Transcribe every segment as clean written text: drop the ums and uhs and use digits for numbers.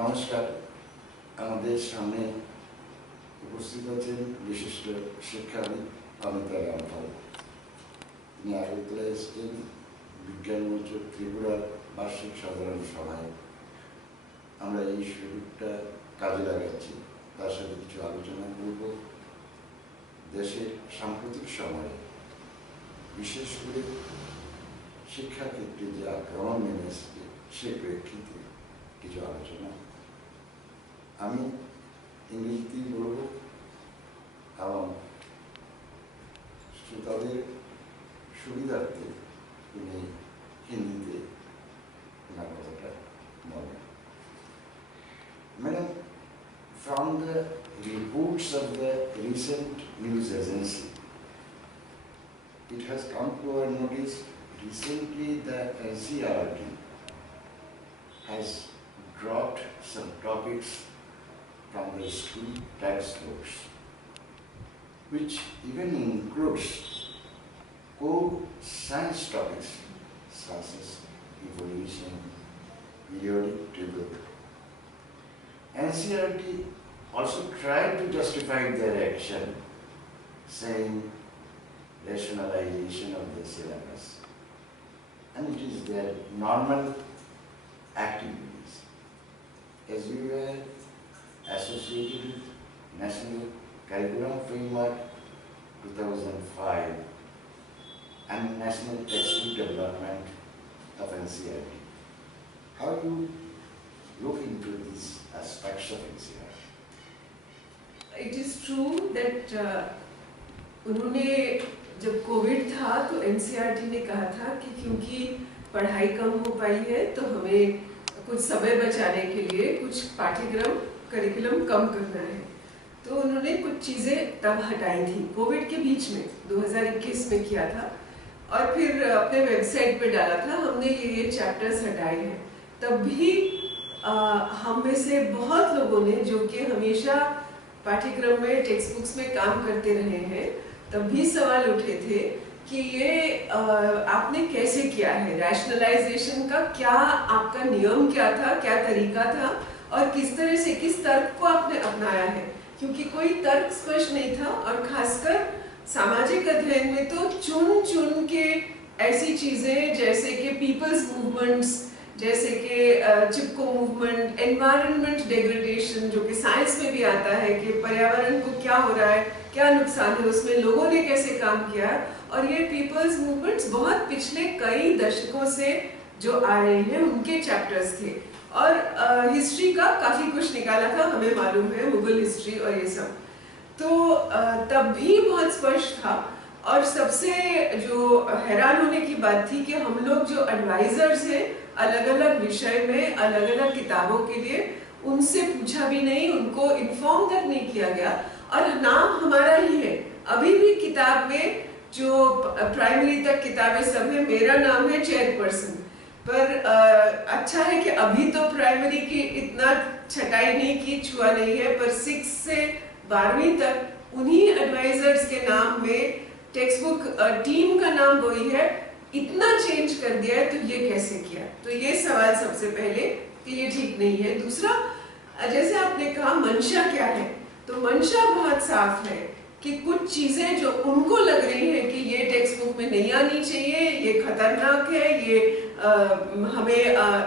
নমস্কার। আমাদের সামনে উপস্থিত আছেন বিশিষ্ট শিক্ষাবিদ অমিতা রামপাল। তিনি আগরতলায় এসেছেন বিজ্ঞান মঞ্চ ত্রিপুরার বার্ষিক সাধারণ সভায়। আমরা এই সুযোগটা কাজে লাগাচ্ছি, তার সাথে কিছু আলোচনা করব দেশের সাম্প্রতিক সময়ে বিশেষ করে শিক্ষাক্ষেত্রে যে আক্রমণ নেমে এসেছে সে প্রেক্ষিতে কিছু আলোচনা। আমি ইংরেজিতেই বলব এবং শ্রোতাদের সুবিধার্থে তিনি হিন্দিতে ওনার কথাটা বলেন। Madam, from the reports of the recent news agency, it has come to our notice recently that NCERT has dropped some topics from the school textbooks, which even includes core science topics such as evolution, periodic table. NCERT also tried to justify their action, saying rationalization of the syllabus, and it is their normal activities. As we were associated with National Curriculum Framework 2005 and National Textbook Development of NCERT, how do you look into these aspects of NCERT? It is true that उन्होंने जब Covid था तो NCERT ने कहा था कि क्योंकि पढ़ाई कम हो पाई है तो हमें कुछ समय बचाने के लिए कुछ पाठ्यक्रम करिकुलम कम करना है, तो उन्होंने कुछ चीज़ें तब हटाई थी कोविड के बीच में 2021 में किया था और फिर अपने वेबसाइट पे डाला था हमने ये चैप्टर्स हटाए हैं। तब भी हम में से बहुत लोगों ने जो कि हमेशा पाठ्यक्रम में टेक्स्ट बुक्स में काम करते रहे हैं, तब भी सवाल उठे थे कि ये आपने कैसे किया है, रैशनलाइजेशन का क्या आपका नियम क्या था, क्या तरीका था और किस तरह से किस तर्क को आपने अपनाया है, क्योंकि कोई तर्क स्पष्ट नहीं था। और खासकर सामाजिक अध्ययन में तो चुन चुन के ऐसी चीज़ें जैसे कि पीपल्स मूवमेंट्स, जैसे कि चिपको मूवमेंट, एनवायरनमेंट डिग्रेडेशन, जो कि साइंस में भी आता है कि पर्यावरण को क्या हो रहा है, क्या नुकसान है, उसमें लोगों ने कैसे काम किया है। और ये पीपल्स मूवमेंट्स बहुत पिछले कई दशकों से जो आ रहे हैं उनके चैप्टर्स थे। और हिस्ट्री का काफ़ी कुछ निकाला था, हमें मालूम है, मुगल हिस्ट्री और ये सब, तो तब भी बहुत स्पष्ट था। और सबसे जो हैरान होने की बात थी कि हम लोग जो एडवाइजर्स हैं अलग अलग विषय में अलग अलग किताबों के लिए, उनसे पूछा भी नहीं, उनको इन्फॉर्म तक नहीं किया गया। और नाम हमारा ही है, अभी भी किताब में जो प्राइमरी तक किताबें सब है, मेरा नाम है चेयरपर्सन। पर अच्छा है कि अभी तो प्राइमरी की इतना छटाई नहीं की, छुआ नहीं है, पर 6 से 12वीं तक उन्हीं एडवाइजर्स के नाम में टेक्स्ट बुक टीम का नाम वही है, इतना चेंज कर दिया है, तो ये कैसे किया? तो ये सवाल सबसे पहले कि ये ठीक नहीं है। दूसरा, जैसे आपने कहा मंशा क्या है, तो मंशा बहुत साफ है कि कुछ चीज़ें जो उनको लग रही हैं कि ये टेक्स्ट बुक में नहीं आनी चाहिए, ये खतरनाक है, ये हमें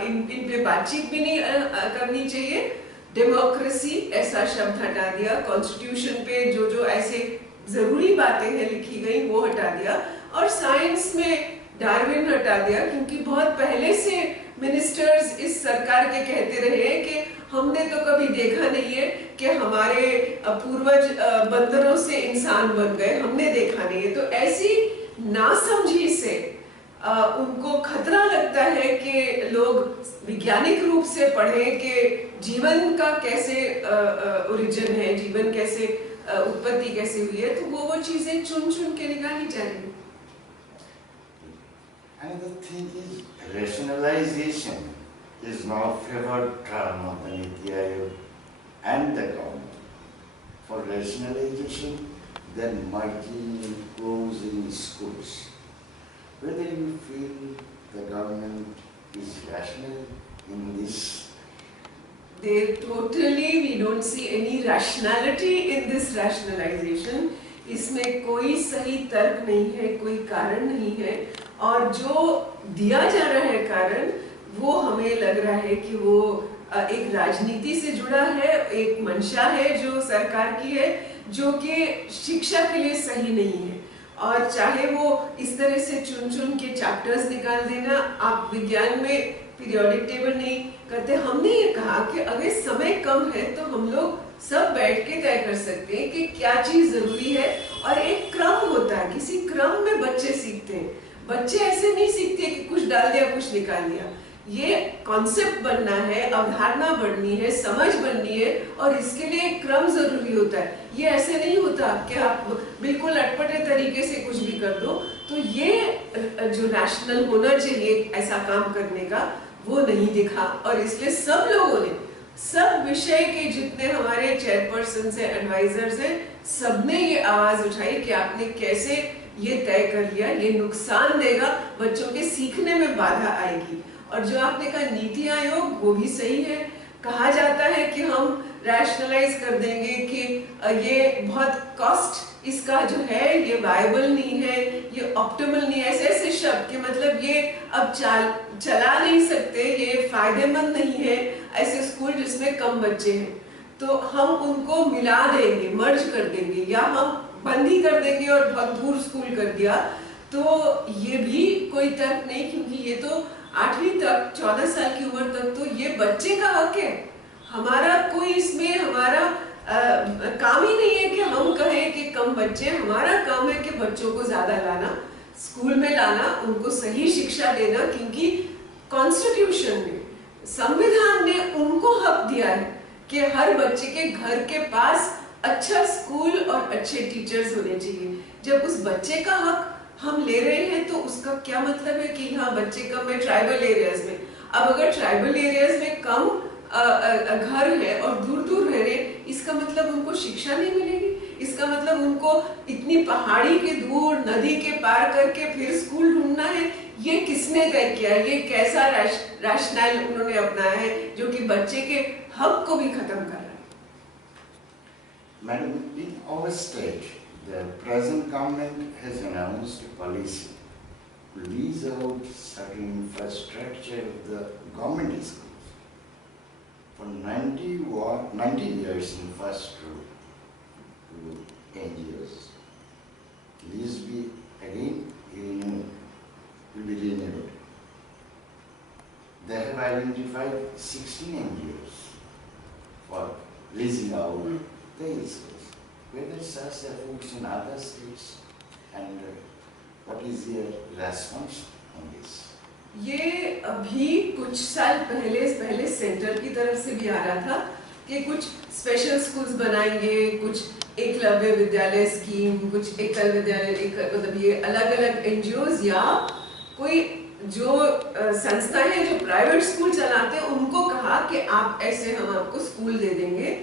इन पे बातचीत भी नहीं करनी चाहिए। डेमोक्रेसी ऐसा शब्द हटा दिया, कॉन्स्टिट्यूशन पे जो जो ऐसे ज़रूरी बातें हैं लिखी गई वो हटा दिया, और साइंस में डार्विन हटा दिया, क्योंकि बहुत पहले से मिनिस्टर्स इस सरकार के कहते रहे हैं कि हमने तो कभी देखा नहीं है कि हमारे पूर्वज बंदरों से इंसान बन गए, हमने देखा नहीं है। तो ऐसी नासमझी से उनको खतरा लगता है कि लोग वैज्ञानिक रूप से पढ़ें कि जीवन का कैसे ओरिजिन है, जीवन कैसे उत्पत्ति कैसे हुई है, तो वो चीज़ें चुन चुन के निकाली जा रही है। Another thing is rationalization is now favored term of the Niti Aayog and the government. For rationalization, then merging in closing schools. Whether you feel the government is rational in this we don't see any rationality in this rationalization. इसमें कोई सही तर्क नहीं है, कोई कारण नहीं है, और जो दिया जा रहा है कारण वो हमें लग रहा है कि वो एक राजनीति से जुड़ा है, एक मंशा है जो सरकार की है, जो कि शिक्षा के लिए सही नहीं है। और चाहे वो इस तरह से चुन चुन के चैप्टर्स निकाल देना, आप विज्ञान में पीरियोडिक टेबल नहीं करते। हमने ये कहा कि अगर समय कम है तो हम लोग सब बैठ के तय कर सकते हैं कि क्या चीज जरूरी है, और एक क्रम होता है, किसी क्रम में बच्चे सीखते हैं। बच्चे ऐसे नहीं सीखते कि कुछ डाल दिया कुछ निकाल दिया। ये कॉन्सेप्ट बनना है, अवधारणा बढ़नी है, समझ बननी है, और इसके लिए एक क्रम जरूरी होता है। ये ऐसे नहीं होता कि आप बिल्कुल अटपटे तरीके से कुछ भी कर दो। तो ये जो नेशनल होना चाहिए ऐसा काम करने का, वो नहीं दिखा, और इसलिए सब लोगों ने, सब विषय के जितने हमारे चेयरपर्सन है, एडवाइजर्स हैं, सबने ये आवाज उठाई कि आपने कैसे ये तय कर लिया, ये नुकसान देगा, बच्चों के सीखने में बाधा आएगी। और जो आपने कहा नीति आयोग, वो भी सही है। कहा जाता है कि हम रैशनलाइज कर देंगे कि ये बहुत कॉस्ट इसका जो है ये वायबल नहीं है, ये ऑप्टिमल नहीं है, ऐसे ऐसे शब्द के मतलब ये अब चला नहीं सकते, ये फायदेमंद नहीं है ऐसे स्कूल जिसमें कम बच्चे हैं, तो हम उनको मिला देंगे, मर्ज कर देंगे, या हम बंद ही कर देंगे और बहुत दूर स्कूल कर दिया। तो ये भी कोई तर्क नहीं, क्योंकि ये तो 8वीं तक, 14 साल की उम्र तक तो ये बच्चे का हक है। हमारा कोई इसमें हमारा काम ही नहीं है कि हम कहें कि कम बच्चे। हमारा काम है कि बच्चों को ज्यादा लाना, स्कूल में लाना, उनको सही शिक्षा देना, क्योंकि कॉन्स्टिट्यूशन में, संविधान ने उनको हक दिया है कि हर बच्चे के घर के पास अच्छा स्कूल और अच्छे टीचर्स होने चाहिए। जब उस बच्चे का हक हम ले रहे हैं तो उसका क्या मतलब है कि हाँ बच्चे कम है ट्राइबल एरियाज में। अब अगर ट्राइबल एरियाज में कम घर है और दूर दूर रह रहे, इसका मतलब उनको शिक्षा नहीं मिलेगी, इसका मतलब उनको इतनी पहाड़ी के दूर, नदी के पार करके फिर स्कूल ढूंढना है। ये किसने तय किया? ये कैसा रैशनल उन्होंने अपनाया है जो कि बच्चे के हक को भी खत्म कर रहा है? Madam, in our state, the present government has announced a policy to lease out certain infrastructure of the government schools for 90 years in first row to NGOs. Lease be again renewed, will be renewed. They have identified 16 NGOs for leasing out the schools. Whether such efforts in other states, and what is your response on this? ये अभी कुछ साल पहले centre की तरफ से भी आ रहा था कि कुछ स्पेशल स्कूल्स बनाएंगे, कुछ एकलव्य विद्यालय स्कीम, कुछ एकल विद्यालय, मतलब ये अलग अलग एनजीओज या कोई जो संस्थाएं हैं जो प्राइवेट स्कूल चलाते हैं उनको कहा कि आप ऐसे हम आपको स्कूल दे देंगे।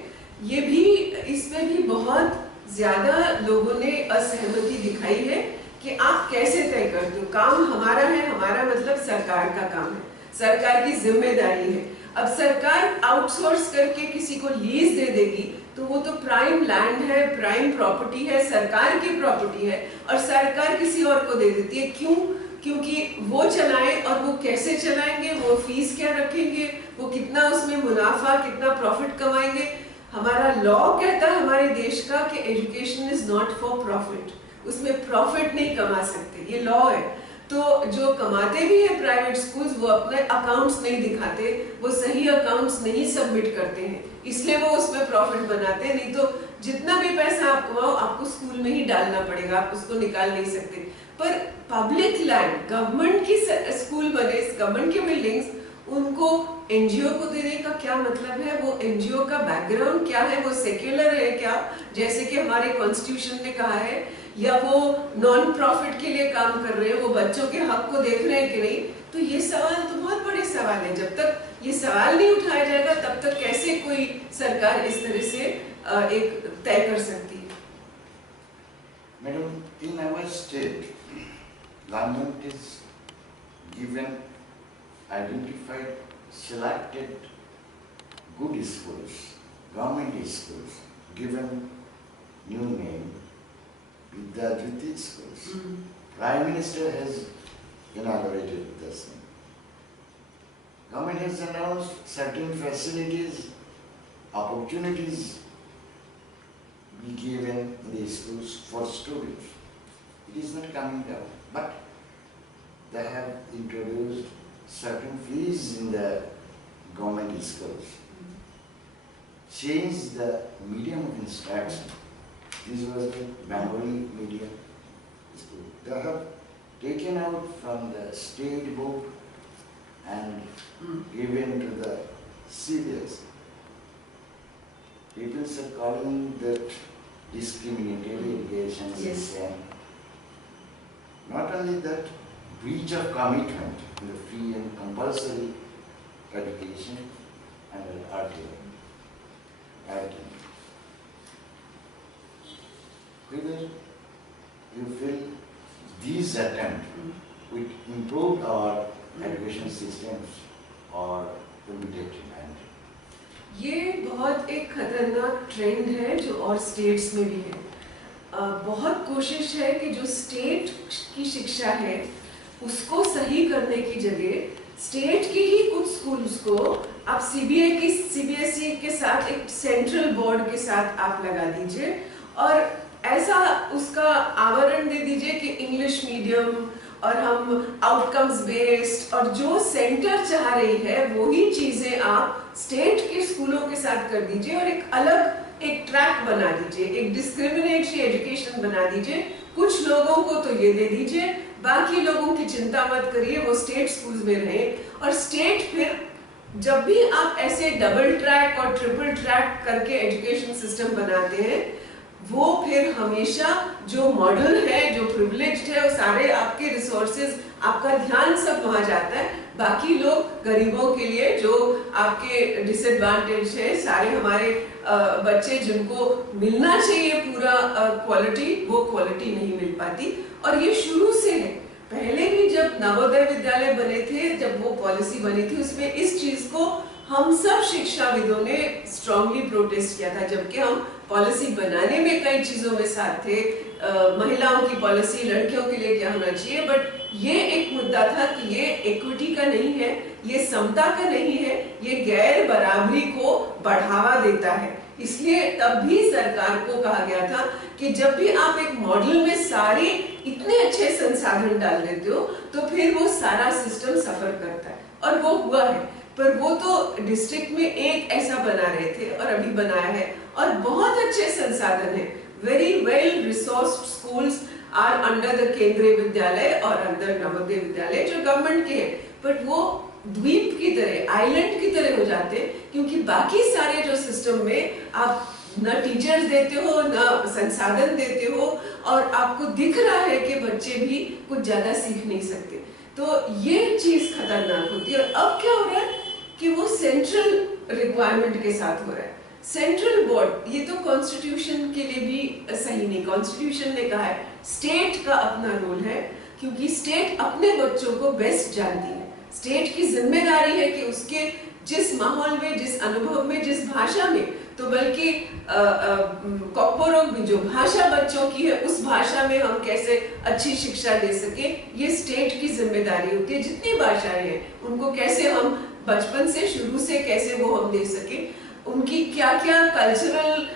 ये भी, इसमें भी बहुत ज्यादा लोगों ने असहमति दिखाई है कि आप कैसे तय करते हो। काम हमारा है, हमारा मतलब सरकार का काम है, सरकार की जिम्मेदारी है। अब सरकार आउटसोर्स करके किसी को लीज दे देगी तो वो तो प्राइम लैंड है, प्राइम प्रॉपर्टी है, सरकार की प्रॉपर्टी है, और सरकार किसी और को दे देती है। क्यों? क्योंकि वो चलाएं, और वो कैसे चलाएंगे, वो फीस क्या रखेंगे, वो कितना उसमें मुनाफा, कितना प्रॉफिट कमाएंगे। हमारा लॉ कहता है हमारे देश का कि education is not for profit, उसमें प्रॉफिट नहीं कमा सकते, ये लॉ है। तो जो कमाते भी हैं प्राइवेट स्कूल्स, वो अपने अकाउंट्स नहीं दिखाते, वो सही अकाउंट्स नहीं सबमिट करते हैं, इसलिए वो उसमें प्रॉफिट बनाते हैं। नहीं तो जितना भी पैसा आप कमाओ आपको स्कूल में ही डालना पड़ेगा, आप उसको निकाल नहीं सकते। पर पब्लिक लैंड, गवर्नमेंट की स्कूल बने, गवर्नमेंट की बिल्डिंग्स, उनको एनजीओ को देने का क्या मतलब है? वो एनजीओ का बैकग्राउंड क्या है? वो सेक्युलर है क्या, जैसे कि हमारे कॉन्स्टिट्यूशन ने कहा है, या वो नॉन प्रॉफिट के लिए काम कर रहे हैं, वो बच्चों के हक को देख रहे हैं कि नहीं? तो ये सवाल तो बहुत बड़े सवाल है। जब तक ये सवाल नहीं उठाया जाएगा तब तक कैसे कोई सरकार इस तरह से एक तय कर सकती है? Madam, in our state, government is given, identified, selected good schools, government schools, given new name, Vidyajyoti schools. Prime Minister has inaugurated the same. Government has announced certain facilities, opportunities be given in the schools for students. It is not coming down, but they have introduced certain fees in the government schools. Changed the medium of instruction. This was the Bengali medium school. They have taken out from the state board and given to the CBSE. People are calling that discriminatory allegations. Yes. Not only that, breach of commitment in the free and compulsory education under RTI. Whether you feel these attempts will improve our education systems or will be detrimental? ये बहुत एक खतरनाक trend है जो और states में भी है। बहुत कोशिश है कि जो स्टेट की शिक्षा है उसको सही करने की जगह स्टेट के ही कुछ स्कूल्स को आप सीबीएसई के साथ एक सेंट्रल बोर्ड के साथ आप लगा दीजिए और ऐसा उसका आवरण दे दीजिए कि इंग्लिश मीडियम और हम आउटकम्स बेस्ड और जो सेंटर चाह रही है वही चीजें आप स्टेट के स्कूलों के साथ कर दीजिए और एक अलग एक ट्रैक बना दीजिए, एक डिस्क्रिमिनेटरी एजुकेशन बना दीजिए। कुछ लोगों को तो ये दे दीजिए, बाकी लोगों की चिंता मत करिए, वो स्टेट स्कूल्स में रहे। और स्टेट फिर जब भी आप ऐसे डबल ट्रैक और ट्रिपल ट्रैक करके एजुकेशन सिस्टम बनाते हैं वो फिर हमेशा जो मॉडल है, जो प्रिविलेज्ड है, वो सारे आपके रिसोर्सेज, आपका ध्यान सब वहां जाता है। बाकी लोग गरीबों के लिए जो आपके डिसएडवांटेज है, सारे हमारे बच्चे जिनको मिलना चाहिए पूरा क्वालिटी, वो क्वालिटी नहीं मिल पाती। और ये शुरू से है, पहले भी जब नवोदय विद्यालय बने थे, जब वो पॉलिसी बनी थी, उसमें इस चीज को हम सब शिक्षाविदों ने स्ट्रांगली प्रोटेस्ट किया था। जबकि हम पॉलिसी बनाने में कई चीजों में साथ थे, महिलाओं की पॉलिसी, लड़कियों के लिए क्या होना चाहिए, बट ये एक मुद्दा था कि ये इक्विटी का नहीं है, ये समता का नहीं है, ये गैर बराबरी को बढ़ावा देता है। इसलिए तब भी सरकार को कहा गया था कि जब भी आप एक मॉडल में सारे इतने अच्छे संसाधन डाल देते हो तो फिर वो सारा सिस्टम सफर करता है, और वो हुआ है। पर वो तो डिस्ट्रिक्ट में एक ऐसा बना रहे थे और अभी बनाया है, और बहुत अच्छे संसाधन है। Very well resourced schools are under the Kendriya Vidyalaya और अंडर नवोदय विद्यालय जो गवर्नमेंट के हैं, बट वो द्वीप की तरह, आइलैंड की तरह हो जाते हैं, क्योंकि बाकी सारे जो सिस्टम में आप न टीचर्स देते हो, न संसाधन देते हो, और आपको दिख रहा है कि बच्चे भी कुछ ज्यादा सीख नहीं सकते। तो ये चीज खतरनाक होती है। और अब क्या हो रहा है कि वो सेंट्रल रिक्वायरमेंट के साथ हो रहा है। सेंट्रल बोर्ड, ये तो कॉन्स्टिट्यूशन के लिए भी सही नहीं। कॉन्स्टिट्यूशन ने कहा है स्टेट का अपना रोल है, क्योंकि स्टेट अपने बच्चों को बेस्ट जानती है। स्टेट की जिम्मेदारी है कि उसके जिस माहौल में, जिस अनुभव में, जिस भाषा में, तो बल्कि कॉपोरोग भी जो भाषा बच्चों की है उस भाषा में हम कैसे अच्छी शिक्षा दे सके, ये स्टेट की जिम्मेदारी होती है। जितनी भाषाएं हैं उनको कैसे हम बचपन से, शुरू से कैसे वो हम दे सके, उनकी क्या क्या कल्चरल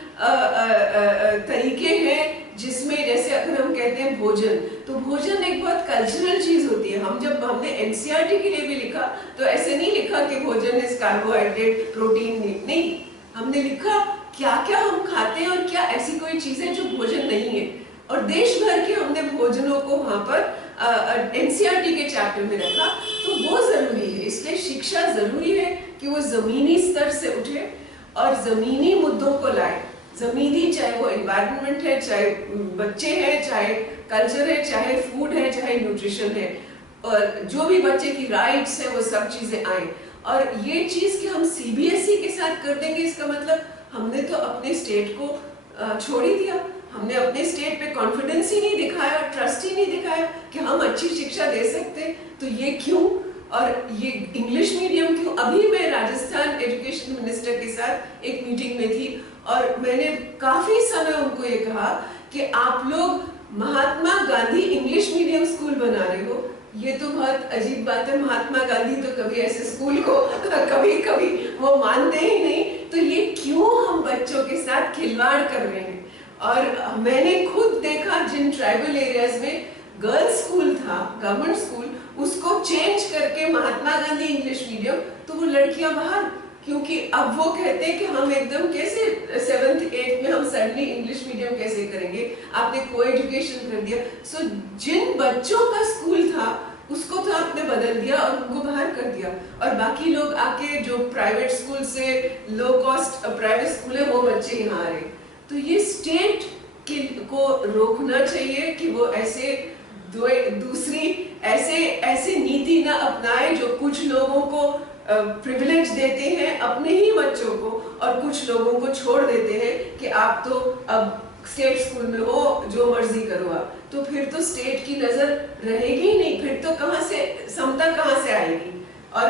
तरीके हैं, जिसमें जैसे अगर हम कहते हैं भोजन, तो भोजन एक बहुत कल्चरल चीज होती है। हमने एनसीईआरटी के लिए भी लिखा तो ऐसे नहीं लिखा कि भोजन इज कार्बोहाइड्रेट, प्रोटीन नहीं, हमने लिखा क्या क्या हम खाते हैं और क्या ऐसी कोई चीज है जो भोजन नहीं है, और देश भर के हमने भोजनों को वहां पर एनसीईआरटी के चैप्टर में रखा। तो वो जरूरी है, इसलिए शिक्षा जरूरी है कि वो जमीनी स्तर से उठे और जमीनी मुद्दों को लाए। जमीनी, चाहे वो एनवायरनमेंट है, चाहे बच्चे हैं, चाहे कल्चर है, चाहे फूड है, चाहे न्यूट्रिशन है, और जो भी बच्चे की राइट्स है वो सब चीजें आए। और ये चीज कि हम सीबीएसई के साथ कर देंगे, इसका मतलब हमने तो अपने स्टेट को छोड़ ही दिया। हमने अपने स्टेट पे कॉन्फिडेंस ही नहीं दिखाया, ट्रस्ट ही नहीं दिखाया कि हम अच्छी शिक्षा दे सकते। तो ये क्यों? और ये इंग्लिश मीडियम क्यों? अभी मैं राजस्थान एजुकेशन मिनिस्टर के साथ एक मीटिंग में थी और मैंने काफी समय उनको ये कहा कि आप लोग Mahatma Gandhi English medium school बना रहे हो, ये तो बहुत अजीब बात है। महात्मा गांधी तो कभी ऐसे स्कूल को कभी कभी वो मानते ही नहीं, तो ये क्यों हम बच्चों के साथ खिलवाड़ कर रहे हैं? और मैंने खुद देखा जिन ट्राइबल एरियाज में गर्ल्स स्कूल था, गवर्नमेंट स्कूल, उसको चेंज करके महात्मा गांधी इंग्लिश मीडियम, तो वो लड़कियां बाहर, क्योंकि अब वो कहते हैं कि हम एकदम कैसे 7th 8th में हम सडनली इंग्लिश मीडियम कैसे करेंगे, आपने को एजुकेशन कर दिया। सो जिन बच्चों का स्कूल था उसको तो आपने बदल दिया और उनको बाहर कर दिया, और बाकी लोग आके जो प्राइवेट स्कूल से लो कॉस्ट प्राइवेट स्कूल है वो बच्चे यहाँ आ रहे। तो ये स्टेट को रोकना चाहिए कि वो ऐसे दूसरी ऐसे नीति ना अपनाए जो कुछ लोगों को प्रिविलेज देते हैं अपने ही बच्चों को, और कुछ लोगों को छोड़ देते हैं कि आप तो अब स्टेट स्कूल में हो, जो मर्जी करो आप। तो फिर तो स्टेट की नजर रहेगी नहीं, फिर तो कहाँ से समता कहाँ से आएगी और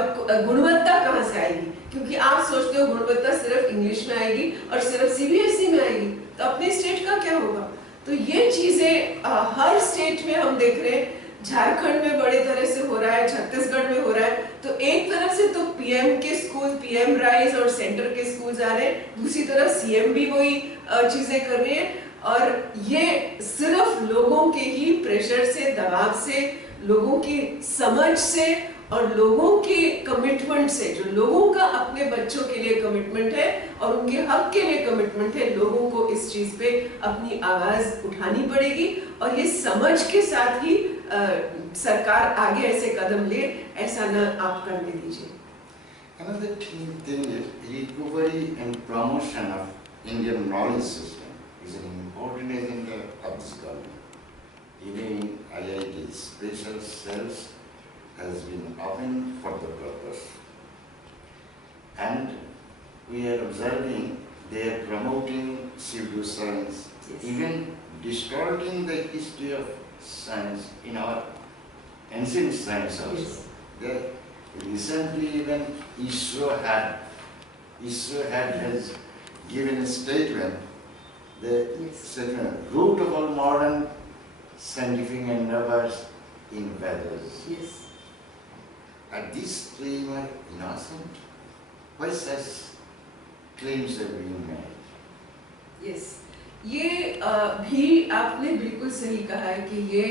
गुणवत्ता कहाँ से आएगी? क्योंकि आप सोचते हो गुणवत्ता सिर्फ इंग्लिश में आएगी और सिर्फ सीबीएसई में आएगी, तो अपने स्टेट का क्या होगा? तो ये चीजें हर स्टेट में हम देख रहे हैं। झारखंड में बड़े तरह से हो रहा है, छत्तीसगढ़ में हो रहा है। तो एक तरफ से तो पीएम के स्कूल, पीएम राइज और सेंटर के स्कूल आ रहे हैं, दूसरी तरफ सीएम भी वही चीजें कर रहे हैं, और ये सिर्फ लोगों के ही प्रेशर से, दबाव से, लोगों की समझ से और लोगों के कमिटमेंट से, जो लोगों का अपने बच्चों के लिए कमिटमेंट है और उनके हक के लिए कमिटमेंट है, लोगों को इस चीज पे अपनी आवाज उठानी पड़ेगी। और ये समझ के साथ ही सरकार आगे ऐसे कदम ले, ऐसा न आप करने दीजिए। Another thing is recovery and promotion of Indian knowledge system is an important agenda of this government. Even in IIT, special cells has been opened for the purpose. And we are observing they are promoting pseudoscience, even distorting the history of science in our ancient science also. Yes. They recently even ISRO has given a statement, the statement, root of all modern scientific endeavors in Vedas. Yes. Are these claims are innocent? Why such claims are being made? Yes. ये भी आपने बिल्कुल सही कहा है कि ये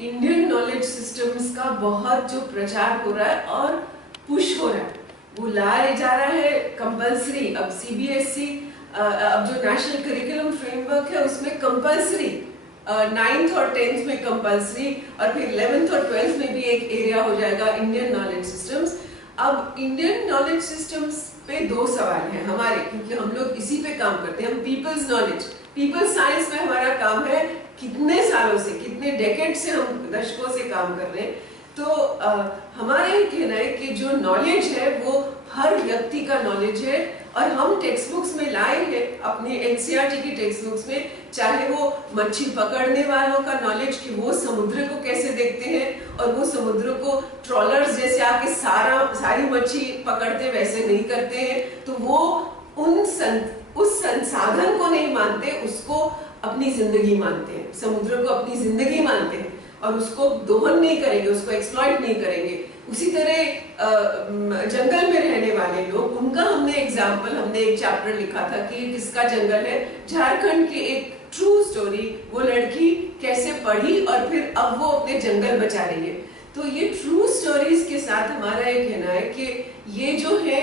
Indian knowledge systems का बहुत जो प्रचार हो रहा है और पुश हो रहा है, वो लाया जा रहा है कंपल्सरी। अब सीबीएसई, अब जो नेशनल करिकुलम फ्रेमवर्क है उसमें कंपल्सरी 9th और 10th में कंपल्सरी, और फिर 11th और 12th में भी एक एरिया हो जाएगा इंडियन नॉलेज सिस्टम्स। अब इंडियन नॉलेज सिस्टम्स पे दो सवाल हैं हमारे, क्योंकि हम लोग इसी पे काम करते हैं। हम पीपल्स नॉलेज, पीपल्स साइंस में हमारा काम है, कितने सालों से, कितने डेकेड से, हम दशकों से काम कर रहे हैं। तो हमारा ये कहना है कि जो नॉलेज है वो हर व्यक्ति का नॉलेज है, और हम टेक्स्ट बुक्स में लाए हैं, अपने एनसीईआरटी की टेक्स्ट बुक्स में, चाहे वो मच्छी पकड़ने वालों का नॉलेज कि वो समुद्र को कैसे देखते हैं, और वो समुद्र को ट्रॉलर्स जैसे आके सारी मच्छी पकड़ते वैसे नहीं करते हैं, तो वो उस संसाधन को नहीं मानते, उसको अपनी जिंदगी मानते हैं, समुद्र को अपनी जिंदगी मानते हैं, और उसको दोहन नहीं करेंगे, उसको एक्सप्लॉइट नहीं करेंगे। उसी तरह जंगल में रहने वाले लोग, उनका हमने एक चैप्टर लिखा था कि किसका जंगल है, झारखंड की एक ट्रू स्टोरी, वो लड़की कैसे पढ़ी और फिर अब वो अपने जंगल बचा रही है। तो ये ट्रू स्टोरीज के साथ हमारा ये कहना है कि ये जो है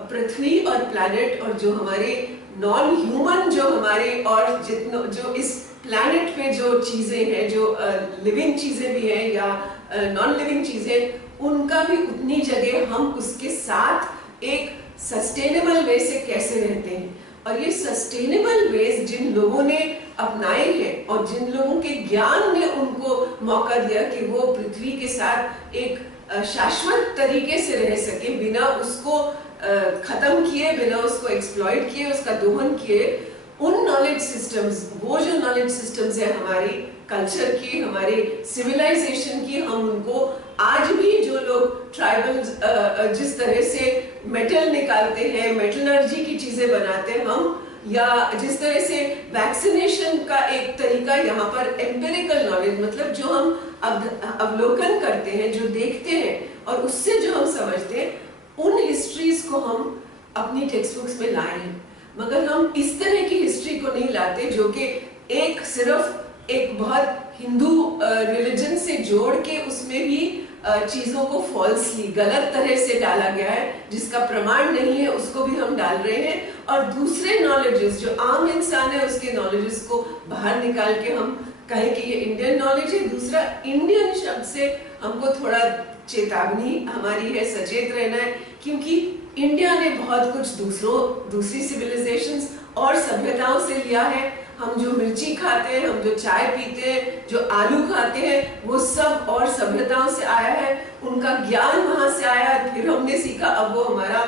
पृथ्वी और प्लैनेट, और जो हमारे नॉन ह्यूमन, जो हमारे और जितने जो इस प्लैनेट पे जो चीजें हैं, जो लिविंग चीजें भी हैं या नॉन लिविंग चीजें, उनका भी उतनी जगह हम उसके साथ एक सस्टेनेबल वे से कैसे रहते हैं। और ये सस्टेनेबल वेज जिन लोगों ने अपनाए हैं और जिन लोगों के ज्ञान ने उनको मौका दिया कि वो पृथ्वी के साथ एक शाश्वत तरीके से रह सके, बिना उसको खत्म किए, बिना उसको एक्सप्लॉइट किए, उसका दोहन किए, उन नॉलेज सिस्टम्स, वो जो नॉलेज सिस्टम्स है हमारी कल्चर की, हमारे सिविलाइजेशन की, हम उनको आज भी जो लोग ट्राइबल जिस तरह से मेटल निकालते हैं, मेटलर्जी की चीजें बनाते हैं हम, या जिस तरह से वैक्सीनेशन का एक तरीका यहाँ पर एम्पिरिकल नॉलेज, मतलब जो हम अवलोकन करते हैं, जो देखते हैं और उससे जो हम समझते हैं, उन हिस्ट्रीज को हम अपनी टेक्स्ट बुक्स में लाए हैं। मगर हम इस तरह की हिस्ट्री को नहीं लाते जो कि एक सिर्फ एक बहुत हिंदू रिलीजन से जोड़ के उसमें भी चीजों को फॉल्सली गलत तरह से डाला गया है, जिसका प्रमाण नहीं है, उसको भी हम डाल रहे हैं। और दूसरे नॉलेजेस जो आम इंसान है उसके नॉलेजेस को बाहर निकाल के हम कहें कि ये इंडियन नॉलेज है। दूसरा, इंडियन शब्द से हमको थोड़ा चेतावनी हमारी है, सचेत रहना है, क्योंकि इंडिया ने बहुत कुछ दूसरी सिविलाइजेशंस और सभ्यताओं से लिया है। हम जो मिर्ची खाते हैं, हम जो चाय पीते हैं, जो आलू खाते हैं, वो सब और सभ्यताओं से आया है, उनका ज्ञान वहां से आया है, फिर हमने सीखा, अब वो हमारा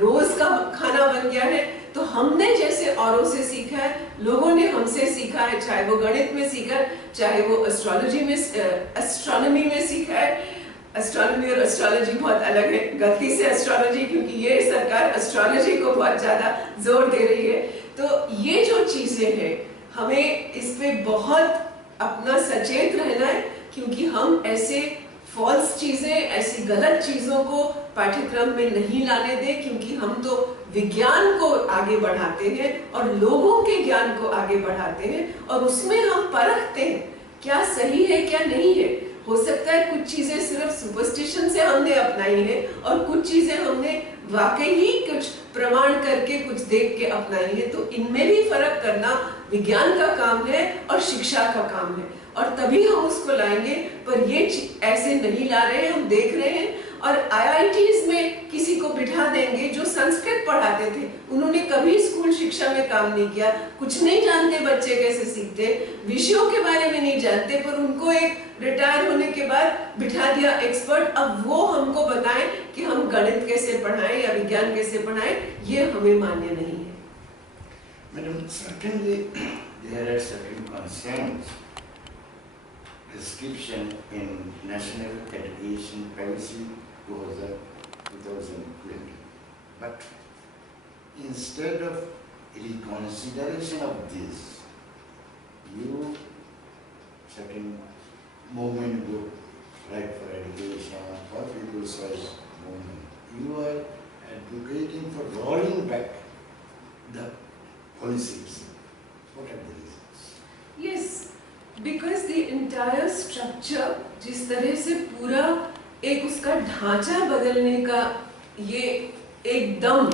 रोज का खाना बन गया है। तो हमने जैसे औरों से सीखा है, लोगों ने हमसे सीखा है, चाहे वो गणित में सीखा है, चाहे वो एस्ट्रोनॉमी में सीखा है। एस्ट्रोनॉमी और एस्ट्रोलॉजी बहुत अलग है, गलती से एस्ट्रोलॉजी, क्योंकि ये सरकार एस्ट्रोलॉजी को बहुत ज्यादा जोर दे रही है। तो ये जो चीजें हैं, हमें इस पे बहुत अपना सचेत रहना है, क्योंकि हम ऐसे फॉल्स चीजें, ऐसी गलत चीजों को पाठ्यक्रम में नहीं लाने दें, क्योंकि हम तो विज्ञान को आगे बढ़ाते हैं और लोगों के ज्ञान को आगे बढ़ाते हैं, और उसमें हम परखते हैं क्या सही है क्या नहीं है। हो सकता है कुछ चीजें सिर्फ सुपरस्टिशन से हमने अपनाई है और कुछ चीजें हमने वाकई ही कुछ प्रमाण करके, कुछ देख के अपनाई है। तो इनमें भी फर्क करना विज्ञान का काम है और शिक्षा का काम है, और तभी हम उसको लाएंगे। पर ये ऐसे नहीं ला रहे हैं, हम देख रहे हैं। और IITs में किसी को बिठा देंगे जो संस्कृत पढ़ाते थे, उन्होंने कभी स्कूल शिक्षा में काम नहीं किया, कुछ नहीं जानते बच्चे कैसे सीखते, विषयों के बारे में नहीं जानते, पर उनको एक रिटायर होने के बाद बिठा दिया एक्सपर्ट। अब वो हमको बताएं कि हम गणित कैसे पढ़ाएं या विज्ञान कैसे पढ़ाएं, ये हमें मान्य नहीं है। Madam, certainly there are certain concerns. Description in National Education Policy 2020. But instead of reconsideration of this, you certain movement group, Right for Education, or People's Choice movement, you are advocating for rolling back the policies. What are the reasons? Yes, because the entire structure, जिस तरह से पूरा एक उसका ढांचा बदलने का, ये एकदम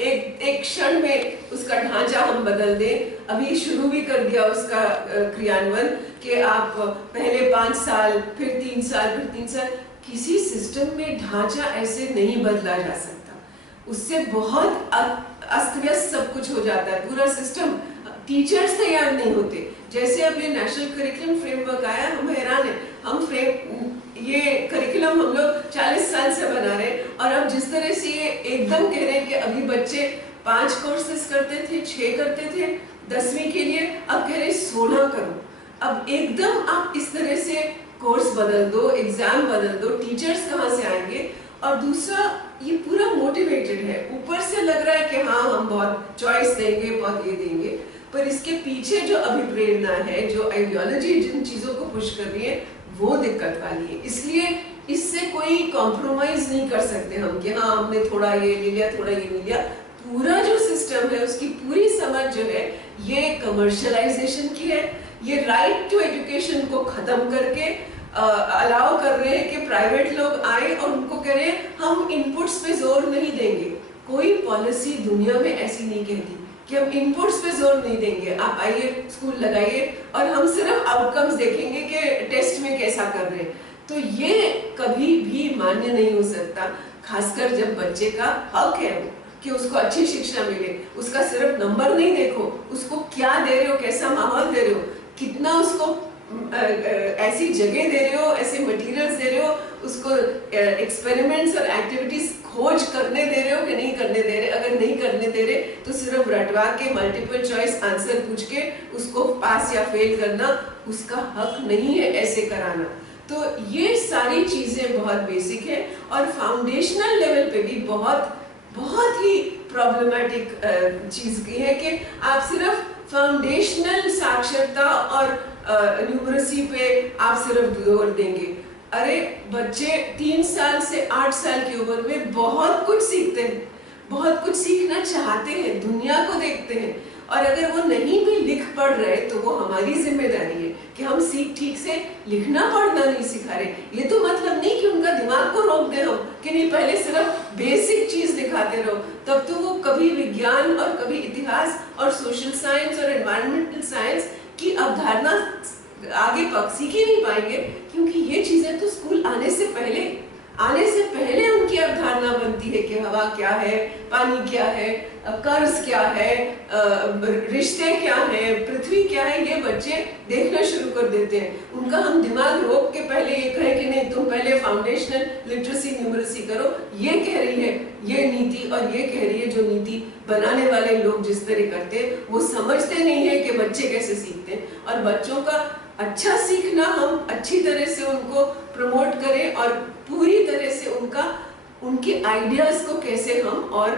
एक क्षण में उसका ढांचा हम बदल दें। अभी शुरू भी कर दिया उसका क्रियान्वयन कि आप पहले 5 साल, फिर 3 साल, फिर 3 साल। किसी सिस्टम में ढांचा ऐसे नहीं बदला जा सकता, उससे बहुत अस्त व्यस्त सब कुछ हो जाता है पूरा सिस्टम। टीचर्स तैयार नहीं होते। जैसे अब ये नेशनल करिकुलम फ्रेमवर्क आया, हम हैरान है। हम ये करिकुलम हम लोग 40 साल से बना रहे हैं, और अब जिस तरह से ये एकदम कह रहे हैं कि अभी बच्चे 5 कोर्सेज करते थे, 6 करते थे 10वीं के लिए, अब कह रहे 16 करो। अब एकदम आप इस तरह से कोर्स बदल दो, एग्जाम बदल दो, टीचर्स कहाँ से आएंगे? और दूसरा, ये पूरा मोटिवेटेड है, ऊपर से लग रहा है कि हाँ हम बहुत चॉइस देंगे, बहुत ये देंगे, पर इसके पीछे जो अभिप्रेरणा है, जो आइडियोलॉजी जिन चीजों को पुश कर रही है, वो दिक्कत वाली है। इसलिए इससे कोई कॉम्प्रोमाइज नहीं कर सकते हम कि हाँ हमने थोड़ा ये ले लिया, थोड़ा ये ले लिया। पूरा जो सिस्टम है, उसकी पूरी समझ जो है, ये कमर्शलाइजेशन की है। ये राइट टू एजुकेशन को खत्म करके अलाउ कर रहे हैं कि प्राइवेट लोग आए और उनको कह रहे हैं हम इनपुट्स पे जोर नहीं देंगे। कोई पॉलिसी दुनिया में ऐसी नहीं कहती कि हम इनपुट्स पे जोर नहीं देंगे, आप आइए स्कूल लगाइए और हम सिर्फ आउटकम्स देखेंगे कि टेस्ट में कैसा कर रहे हैं। तो ये कभी भी मान्य नहीं हो सकता, खासकर जब बच्चे का हक है कि उसको अच्छी शिक्षा मिले। उसका सिर्फ नंबर नहीं देखो, उसको क्या दे रहे हो, कैसा माहौल दे रहे हो, कितना उसको ऐसी जगह दे रहे हो, ऐसे मटेरियल्स दे रहे हो, उसको एक्सपेरिमेंट्स और एक्टिविटीज खोज करने दे रहे हो कि नहीं करने दे रहे। अगर नहीं करने दे रहे तो सिर्फ रटवा के मल्टीपल चॉइस आंसर पूछ के उसको पास या फेल करना उसका हक नहीं है ऐसे कराना। तो ये सारी चीजें बहुत बेसिक है और फाउंडेशनल लेवल पे भी बहुत बहुत ही प्रॉब्लमेटिक चीज की है कि आप सिर्फ फाउंडेशनल साक्षरता और न्यूमरेसी पे आप सिर्फ जोर देंगे। अरे बच्चे 3 साल से 8 साल की उम्र में बहुत कुछ सीखते हैं, बहुत कुछ सीखना चाहते हैं, दुनिया को देखते हैं, और अगर वो नहीं भी लिख पढ़ रहे तो वो हमारी जिम्मेदारी है कि हम ठीक से लिखना पढ़ना नहीं सिखा रहे। ये तो मतलब नहीं कि उनका दिमाग को रोक दे हम कि नहीं पहले सिर्फ बेसिक चीज दिखाते रहो, तब तो वो कभी विज्ञान और कभी इतिहास और सोशल साइंस और एनवायरमेंटल साइंस की अवधारणा आगे पक सीख ही नहीं पाएंगे, क्योंकि ये चीजें तो स्कूल आने से पहले उनकी अवधारणा बनती है कि हवा क्या है, पानी क्या है, कर्ज क्या है, रिश्ते क्या है, पृथ्वी क्या है, ये बच्चे देखना शुरू कर देते हैं। उनका हम दिमाग रोक के पहले ये कहें कि नहीं तुम पहले फाउंडेशनल लिटरेसी न्यूमरेसी करो, ये कह रही है ये नीति, और ये कह रही है जो नीति बनाने वाले लोग जिस तरह करते हैं वो समझते नहीं है कि बच्चे कैसे सीखते हैं। और बच्चों का अच्छा सीखना हम अच्छी तरह से उनको प्रमोट करें और पूरी तरह से उनके आइडियाज को कैसे हम और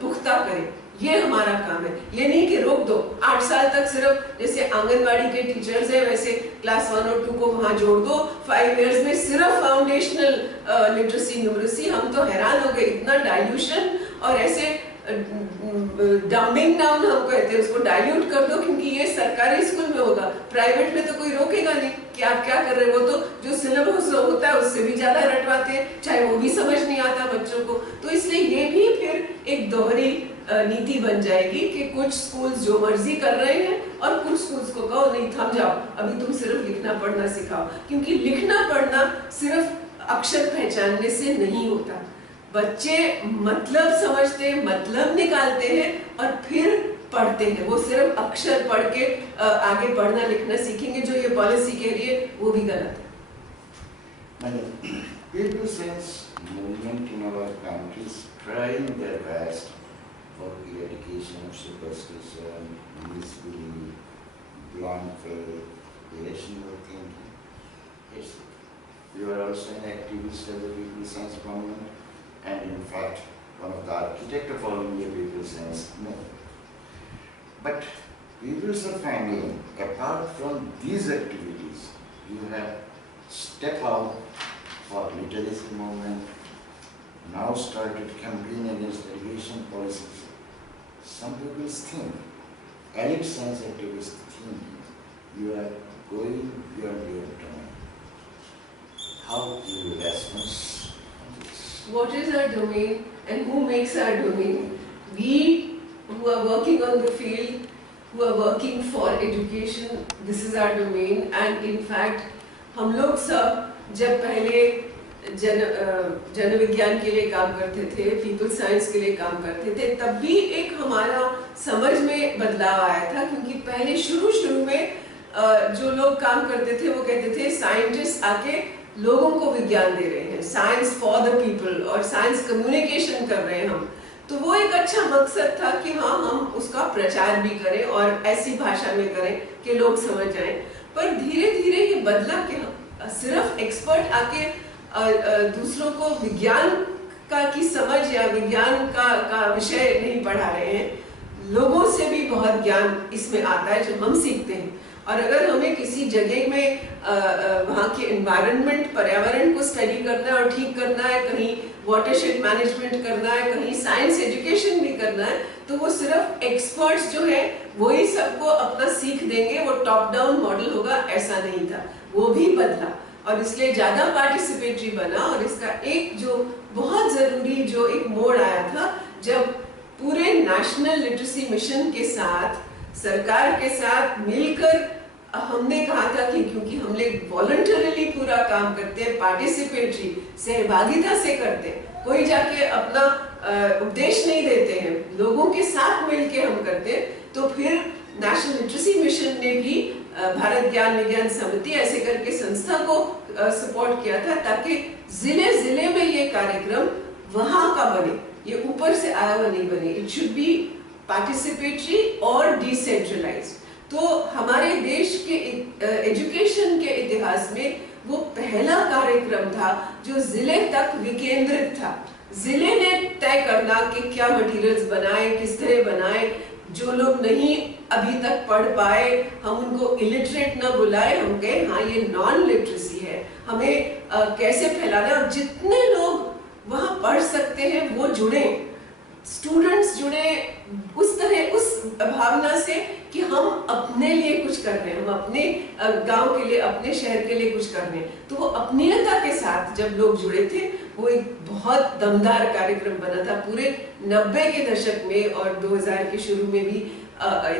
पुख्ता करें, ये हमारा काम है। ये नहीं कि रोक दो 8 साल तक सिर्फ जैसे आंगनबाड़ी के टीचर्स हैं वैसे क्लास 1 और 2 को वहां जोड़ दो, 5 इयर्स में सिर्फ फाउंडेशनल लिटरेसी न्यूमरेसी। हम तो हैरान हो गए, इतना डाइल्यूशन और ऐसे डम्बिंग डाउन हम कहते हैं उसको, डाइल्यूट कर दो, क्योंकि ये सरकारी स्कूल में होगा, प्राइवेट में तो कोई रोकेगा नहीं कि आप क्या कर रहे हो। वो तो जो सिलेबस होता है उससे भी ज्यादा रटवाते हैं, चाहे वो भी समझ नहीं आता बच्चों को। तो इसलिए ये भी फिर एक दोहरी नीति बन जाएगी कि कुछ स्कूल्स जो मर्जी कर रहे हैं और कुछ स्कूल्स को कहो नहीं थम जाओ, अभी तुम सिर्फ लिखना पढ़ना सिखाओ, क्योंकि लिखना पढ़ना सिर्फ अक्षर पहचानने से नहीं होता। बच्चे मतलब समझते हैं, मतलब निकालते हैं और फिर पढ़ते हैं। वो सिर्फ अक्षर पढ़ के आगे पढ़ना लिखना सीखेंगे, जो ये पॉलिसी कह रही है वो भी गलत है। People sense movement in our countries trying their best for eradication of superstition, misbelief, blind faith, irrational thinking. You are also an activist of the People Science movement, and in fact, one of the architects of all India People Science movement. But people are finding, apart from these activities, you have stepped out for literacy movement, now started campaign against education policies. Some people think, elite science activists think, you are going beyond your domain. How do you respond on this? What is our domain and who makes our domain? We who are working on the field, who are working for education, this is our domain. And in fact, हम लोग सब जब पहले जन विज्ञान के लिए काम करते थे, पीपल साइंस के लिए काम करते थे, तब भी एक हमारा समझ में बदलाव आया था, क्योंकि पहले शुरू में जो लोग काम करते थे वो कहते थे साइंटिस्ट आके लोगों को विज्ञान दे रहे हैं, साइंस फॉर द पीपल, और साइंस कम्युनिकेशन कर रहे हैं हम। तो वो एक अच्छा मकसद था कि हाँ हम उसका प्रचार भी करें और ऐसी भाषा में करें कि लोग समझ जाएं। पर धीरे धीरे ये बदला कि सिर्फ एक्सपर्ट आके दूसरों को विज्ञान की समझ या विज्ञान का विषय नहीं पढ़ा रहे हैं, लोगों से भी बहुत ज्ञान इसमें आता है जो हम सीखते हैं। और अगर हमें किसी जगह में वहाँ के एनवायरनमेंट, पर्यावरण को स्टडी करना है और ठीक करना है, कहीं वाटरशेड मैनेजमेंट करना है, कहीं साइंस एजुकेशन भी करना है, तो वो सिर्फ एक्सपर्ट्स जो है वही सबको अपना सीख देंगे, वो टॉप डाउन मॉडल होगा, ऐसा नहीं था। वो भी बदला और इसलिए ज़्यादा पार्टिसिपेटरी बना। और इसका एक जो बहुत ज़रूरी जो एक मोड़ आया था, जब पूरे नेशनल लिटरेसी मिशन के साथ, सरकार के साथ मिलकर हमने कहा था कि क्योंकि हम लोग वॉलंटरीली पूरा काम करते हैं, पार्टिसिपेटरी सहभागिता से करते हैं, कोई जाके अपना उपदेश नहीं देते हैं, लोगों के साथ मिलके हम करते हैं, तो फिर नेशनल लिटरेसी मिशन ने भी भारत ज्ञान विज्ञान समिति ऐसे करके संस्था को सपोर्ट किया था, ताकि जिले जिले में ये कार्यक्रम वहां का बने, ये ऊपर से आया हुआ नहीं बने। इट शुड बी पार्टिसिपेटरी और डिसेंट्रलाइज्ड। तो हमारे देश के एजुकेशन के इतिहास में वो पहला कार्यक्रम था जो जिले तक विकेंद्रित था। जिले ने तय करना कि क्या मटेरियल्स बनाए, किस तरह बनाए, जो लोग नहीं अभी तक पढ़ पाए हम उनको इलिटरेट ना बुलाए, हम कहे हाँ ये नॉन लिटरेसी है, हमें कैसे फैलाना है। और जितने लोग वहाँ पढ़ सकते हैं वो जुड़े, स्टूडेंट्स जुड़े उस तरह, उस भावना से कि हम अपने लिए कुछ कर रहे हैं, हम अपने गांव के लिए, अपने शहर के लिए कुछ कर रहे हैं। तो वो अपनीयता के साथ जब लोग जुड़े थे, वो एक बहुत दमदार कार्यक्रम बना था। पूरे 90 के दशक में और 2000 के शुरू में भी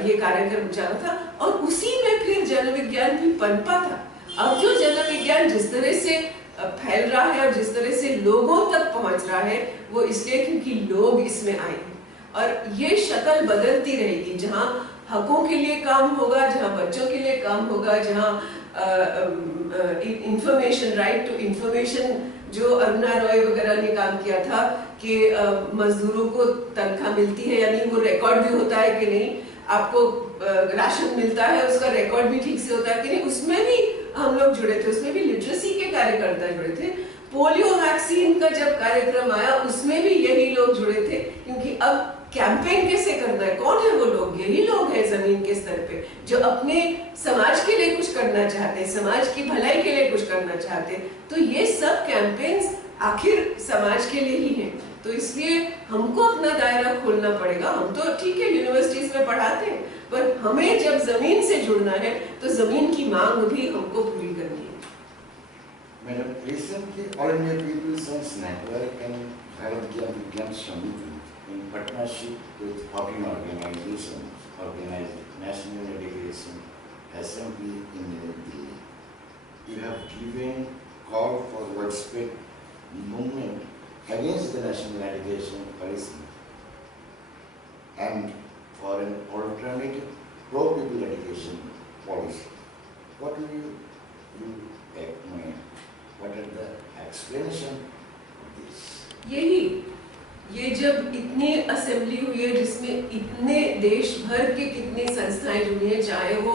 ये कार्यक्रम चला था, और उसी में फिर जन विज्ञान भी पनपा था। अब जो जन विज्ञान जिस तरह से फैल रहा है और जिस तरह से लोगों तक पहुंच रहा है, वो इसलिए क्योंकि लोग इसमें आए हैं। और ये शक्ल बदलती रहेगी, जहाँ हकों के लिए काम होगा, जहाँ बच्चों के लिए काम होगा, जहाँ इंफॉर्मेशन, राइट टू इंफॉर्मेशन, जो अरुणा रॉय वगैरह ने काम किया था कि मजदूरों को तनख्वाह मिलती है या नहीं, वो रिकॉर्ड भी होता है कि नहीं, आपको राशन मिलता है उसका रिकॉर्ड भी ठीक से होता है कि नहीं, उसमें भी हम लोग जुड़े थे। उसमें भी लिटरेसी के कार्यकर्ता जुड़े थे। पोलियो वैक्सीन का जब कार्यक्रम आया उसमें भी यही लोग जुड़े थे, क्योंकि अब कैंपेन कैसे करना है, कौन है वो लोग? यही लोग हैं जमीन के स्तर पे जो अपने समाज के लिए कुछ करना चाहते हैं, समाज की भलाई के लिए कुछ करना चाहते हैं। तो ये सब कैंपेन्स आखिर समाज के लिए ही हैं। तो इसलिए हमको अपना दायरा खोलना पड़ेगा। हम तो ठीक है यूनिवर्सिटीज में पढ़ाते हैं, पर हमें जब जमीन से जुड़ना है तो जमीन की मांग भी हमको पूरी करनी है। Madam, recently All India People Science Network and Bharat Gyan Vigyan Samiti in partnership with 14 organizations organized National Education SMP in New Delhi. You have given call for widespread movement against the national education policy and for an alternative pro-people education policy. What will you do? What are the explanation of this? ये जब इतनी assembly हुई है जिसमें इतने देश भर के कितनी संस्थाएं जुड़ी हैं, चाहे वो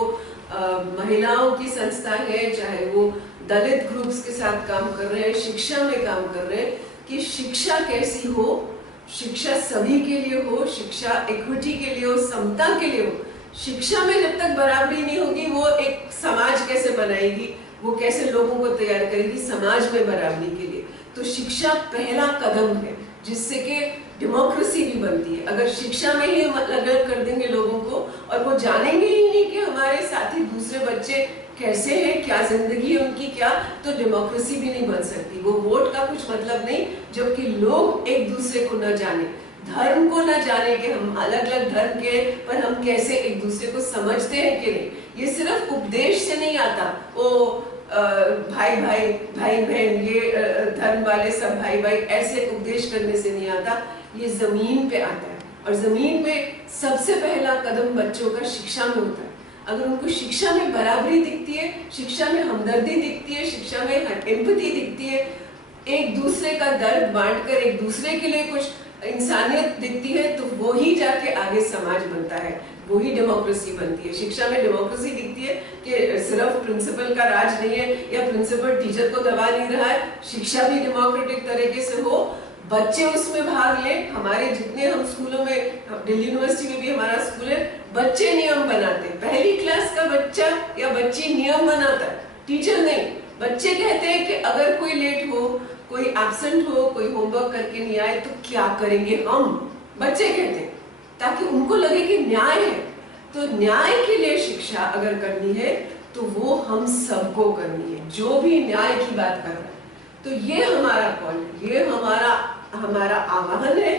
महिलाओं की संस्था है, चाहे वो दलित ग्रुप्स के साथ काम कर रहे हैं, शिक्षा में काम कर रहे हैं, कि शिक्षा कैसी हो, शिक्षा सभी के लिए हो, शिक्षा इक्विटी के लिए हो, समता के लिए हो। शिक्षा में जब तक बराबरी नहीं होगी, वो एक समाज कैसे बनाएगी, वो कैसे लोगों को तैयार करेगी समाज में बराबरी के लिए। तो शिक्षा पहला कदम है जिससे कि डेमोक्रेसी भी बनती है। अगर शिक्षा में ही हम अलग कर देंगे लोगों को और वो जानेंगे ही नहीं कि हमारे साथी दूसरे बच्चे कैसे हैं, क्या जिंदगी है उनकी, क्या, तो डेमोक्रेसी भी नहीं बन सकती। वो वोट का कुछ मतलब नहीं जबकि लोग एक दूसरे को न जाने, धर्म को न जाने कि हम अलग अलग धर्म के, पर हम कैसे एक दूसरे को समझते हैं कि नहीं। ये सिर्फ उपदेश से नहीं आता, ओ भाई भाई भाई बहन, ये धर्म वाले सब भाई भाई, ऐसे उपदेश करने से नहीं आता, ये जमीन पे आता है। और जमीन पे सबसे पहला कदम बच्चों का शिक्षा में होता है। अगर उनको शिक्षा में बराबरी दिखती है, शिक्षा में हमदर्दी दिखती है, शिक्षा में एम्पैथी दिखती है, एक दूसरे का दर्द बांटकर एक दूसरे के लिए कुछ इंसानियत दिखती है, तो वो ही जाके आगे समाज बनता है, वही डेमोक्रेसी बनती है। शिक्षा में डेमोक्रेसी दिखती है कि सिर्फ प्रिंसिपल का राज नहीं है या प्रिंसिपल टीचर को दबा नहीं रहा है, शिक्षा भी डेमोक्रेटिक तरीके से हो, बच्चे उसमें भाग लें। हमारे जितने हम स्कूलों में, दिल्ली यूनिवर्सिटी में भी हमारा स्कूल है, बच्चे नियम बनाते, पहली क्लास का बच्चा या बच्ची नियम बनाता है, टीचर नहीं। बच्चे कहते हैं कि अगर कोई लेट हो, कोई एब्सेंट हो, कोई होमवर्क करके नहीं आए तो क्या करेंगे हम, बच्चे कहते हैं, ताकि उनको लगे कि न्याय है। तो न्याय के लिए शिक्षा अगर करनी है तो वो हम सबको करनी है, जो भी न्याय की बात कर रहा है। तो ये हमारा कॉल है, ये हमारा आह्वान है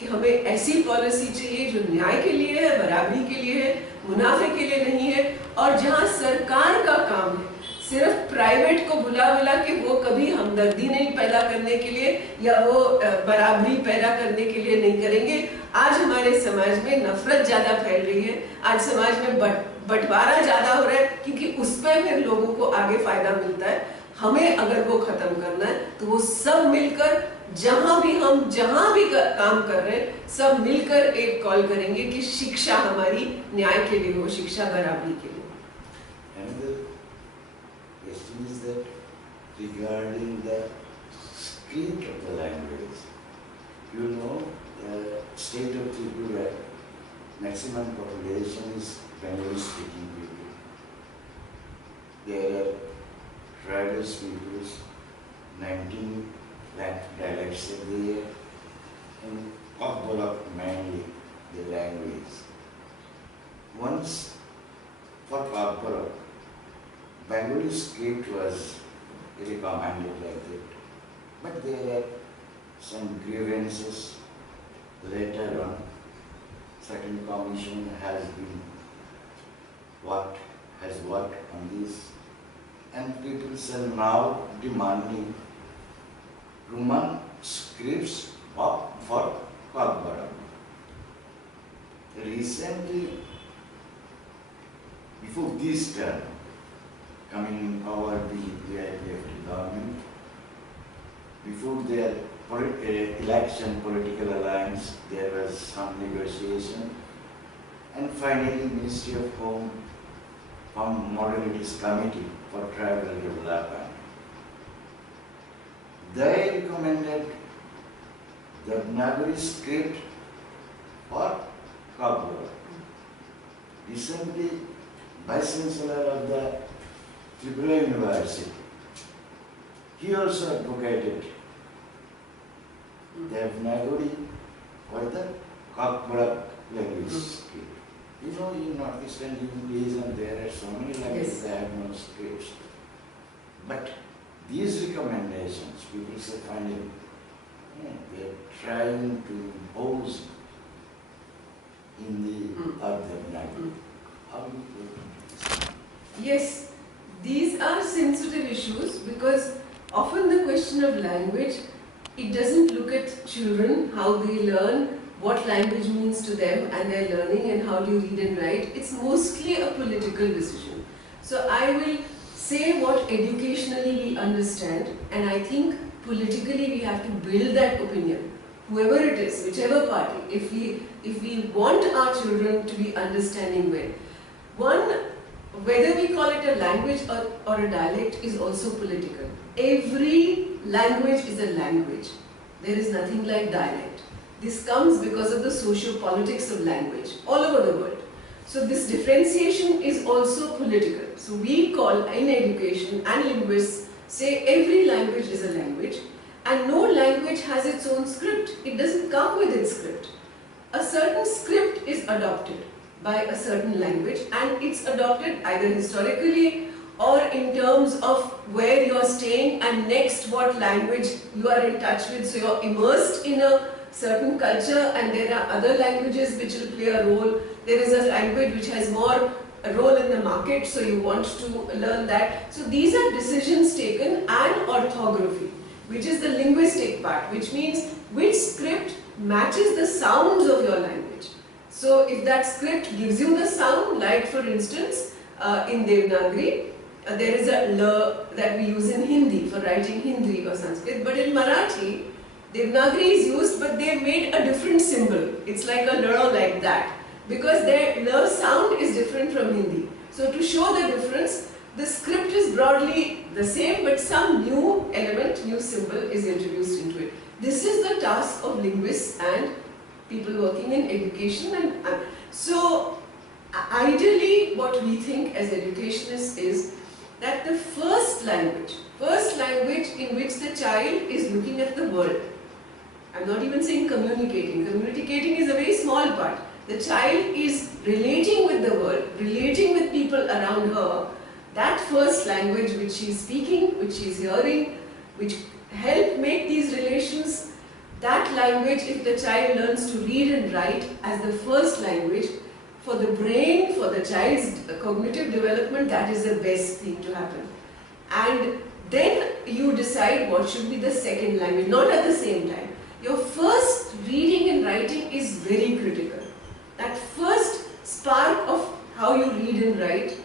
कि हमें ऐसी पॉलिसी चाहिए जो न्याय के लिए है, बराबरी के लिए है, मुनाफे के लिए नहीं है। और जहाँ सरकार का काम है, सिर्फ प्राइवेट को बुला बुला के वो कभी हमदर्दी नहीं पैदा करने के लिए या वो बराबरी पैदा करने के लिए नहीं करेंगे। आज हमारे समाज में नफरत ज्यादा फैल रही है, आज समाज में बंटवारा ज्यादा हो रहा है, क्योंकि उस पर फिर लोगों को आगे फायदा मिलता है। हमें अगर वो खत्म करना है तो वो सब मिलकर, जहां भी काम कर रहे हैं, सब मिलकर एक कॉल करेंगे कि शिक्षा हमारी न्याय के लिए हो, शिक्षा बराबरी के लिए। Is that regarding the script of the language, you know, the state of Tripura, maximum population is Bengali speaking people. There are tribal peoples, 19 lakh dialects are there, and Kakbolak mainly the language. Once for Kakbolak, Bengali script was recommended like that, but there are some grievances. Later on, certain commission has worked on this, and people are now demanding Roman scripts for Kakbara. Recently, before this term, coming in power, the IPF government, before their election, political alliance, there was some negotiation, and finally Ministry of Home formed Modalities Committee for Tribal Development. They recommended the Nagari script for Kabul. Recently, Vice Chancellor of the Tripura University, he also advocated Devanagari for the Kakbara language script. You know, in northeastern Hinduism there are so many languages that have no scripts. But these recommendations, people are finding, they are trying to impose in the Devanagari. How do you put it? Yes. These are sensitive issues because often the question of language, it doesn't look at children, how they learn, what language means to them and their learning and how do you read and write. It's mostly a political decision. So I will say what educationally we understand, and I think politically we have to build that opinion. Whoever it is, whichever party, if we want our children to be understanding well. Whether we call it a language or a dialect is also political. Every language is a language. There is nothing like dialect. This comes because of the socio-politics of language all over the world. So this differentiation is also political. So we call, in education and linguists, say every language is a language, and no language has its own script. It doesn't come with its script. A certain script is adopted by a certain language, and it's adopted either historically or in terms of where you are staying and next what language you are in touch with. So you're immersed in a certain culture and there are other languages which will play a role. There is a language which has more a role in the market, so you want to learn that. So these are decisions taken, and orthography, which is the linguistic part, which means which script matches the sounds of your language. So if that script gives you the sound, like for instance, in Devanagari, there is a L that we use in Hindi for writing Hindi or Sanskrit, but in Marathi, Devanagari is used, but they made a different symbol. It's like a L like that, because their L sound is different from Hindi. So to show the difference, the script is broadly the same, but some new element, new symbol is introduced into it. This is the task of linguists and people working in education. And so ideally what we think as educationists is that the first language in which the child is looking at the world, I'm not even saying communicating is a very small part. The child is relating with the world, relating with people around her. That first language which she is speaking, which she is hearing, which help make these relations, that language, if the child learns to read and write as the first language, for the brain, for the child's cognitive development, that is the best thing to happen. and then you decide what should be the second language, not at the same time. Your first reading and writing is very critical. That first spark of how you read and write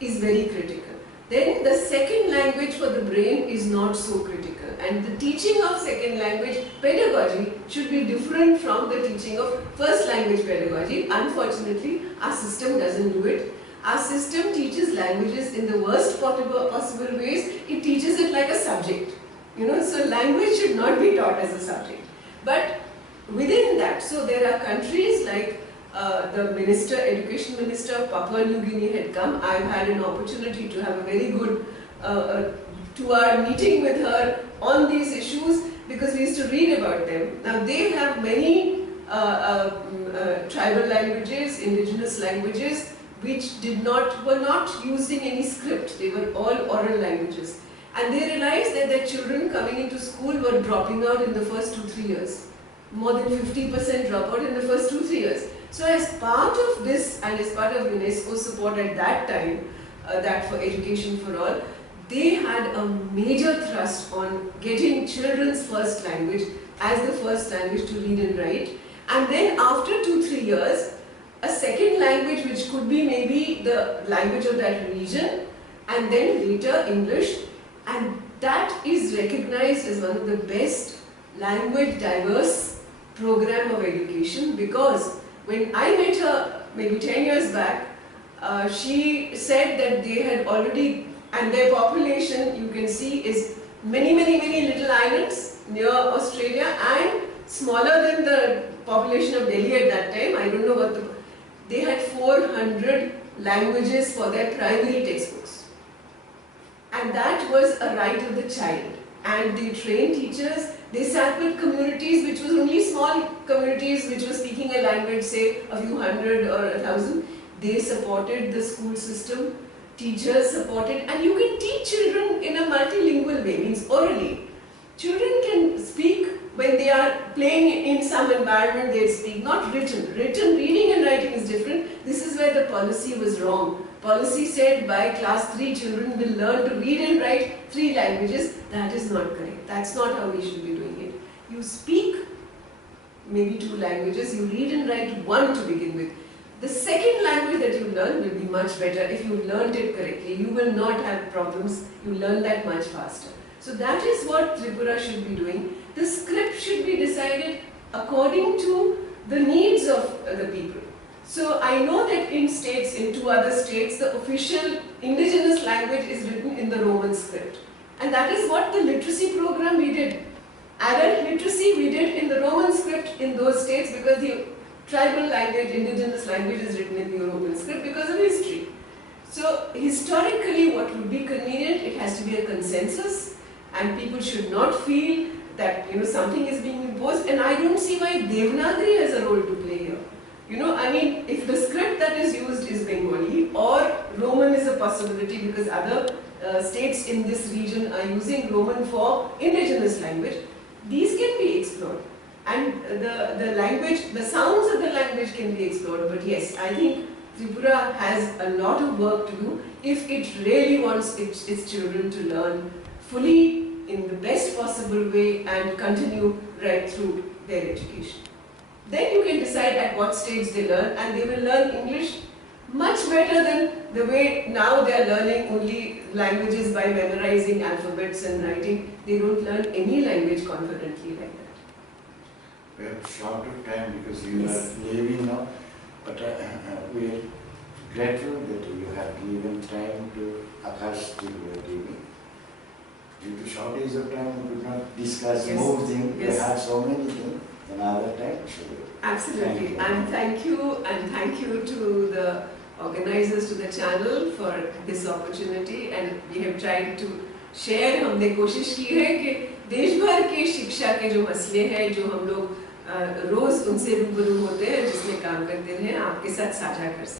is very critical. Then the second language for the brain is not so critical, and the teaching of second language pedagogy should be different from the teaching of first language pedagogy. Unfortunately, our system doesn't do it. Our system teaches languages in the worst possible ways. It teaches it like a subject. So language should not be taught as a subject. But within that, so there are countries like the education minister of Papua New Guinea had come. I've had an opportunity to have a very good 2-hour meeting with her on these issues because we used to read about them. Now they have many tribal languages, indigenous languages, which were not using any script. They were all oral languages. And they realized that their children coming into school were dropping out in the first 2-3 years. More than 50% dropout in the first 2-3 years. So as part of this and as part of UNESCO's support at that time, that for Education for All, they had a major thrust on getting children's first language as the first language to read and write. And then after 2-3 years, a second language which could be maybe the language of that region, and then later English. And that is recognized as one of the best language diverse program of education, because when I met her maybe 10 years back, she said that they had already, and their population you can see is many little islands near Australia and smaller than the population of Delhi at that time. I don't know what they had 400 languages for their primary textbooks. And that was a right of the child. And they trained teachers. They sat with communities which was only small communities which were speaking a language, say a few hundred or 1,000. They supported the school system, teachers supported, and you can teach children in a multilingual way, means orally. Children can speak when they are playing in some environment, they speak, not written. Written, reading and writing is different. This is where the policy was wrong. Policy said by class 3 children will learn to read and write 3 languages. That is not correct. That's not how we should be doing it. You speak maybe 2 languages, you read and write 1 to begin with. The second language that you learn will be much better if you learned it correctly. You will not have problems. You learn that much faster. So that is what Tripura should be doing. The script should be decided according to the needs of the people. So I know that in states, in 2 other states, the official indigenous language is written in the Roman script. And that is what the literacy program we did. Adult literacy we did in the Roman script in those states, because the tribal language, indigenous language is written in the European script because of history. So historically what would be convenient, it has to be a consensus, and people should not feel that something is being imposed. And I don't see why Devanagari has a role to play here. I mean, if the script that is used is Bengali, or Roman is a possibility because other states in this region are using Roman for indigenous language, these can be explored. And the language, the sounds of the language can be explored. But yes, I think Tripura has a lot of work to do if it really wants its children to learn fully in the best possible way and continue right through their education. Then you can decide at what stage they learn, and they will learn English much better than the way now they are learning only languages by memorizing alphabets and writing. They don't learn any language confidently like that. We are short of time because you are leaving now, but we are grateful that you have given time to Akash TV. Due to shortage of time, we could not discuss more things. We had so many things. Another time. Absolutely. And thank you to the organizers to the channel for this opportunity, and we have tried to share. हमने कोशिश की है कि देश भर की शिक्षा के जो मसले हैं, जो हम लोग रोज उनसे रूबरू होते हैं, जिसमें काम करते हैं, आपके साथ साझा कर सकें।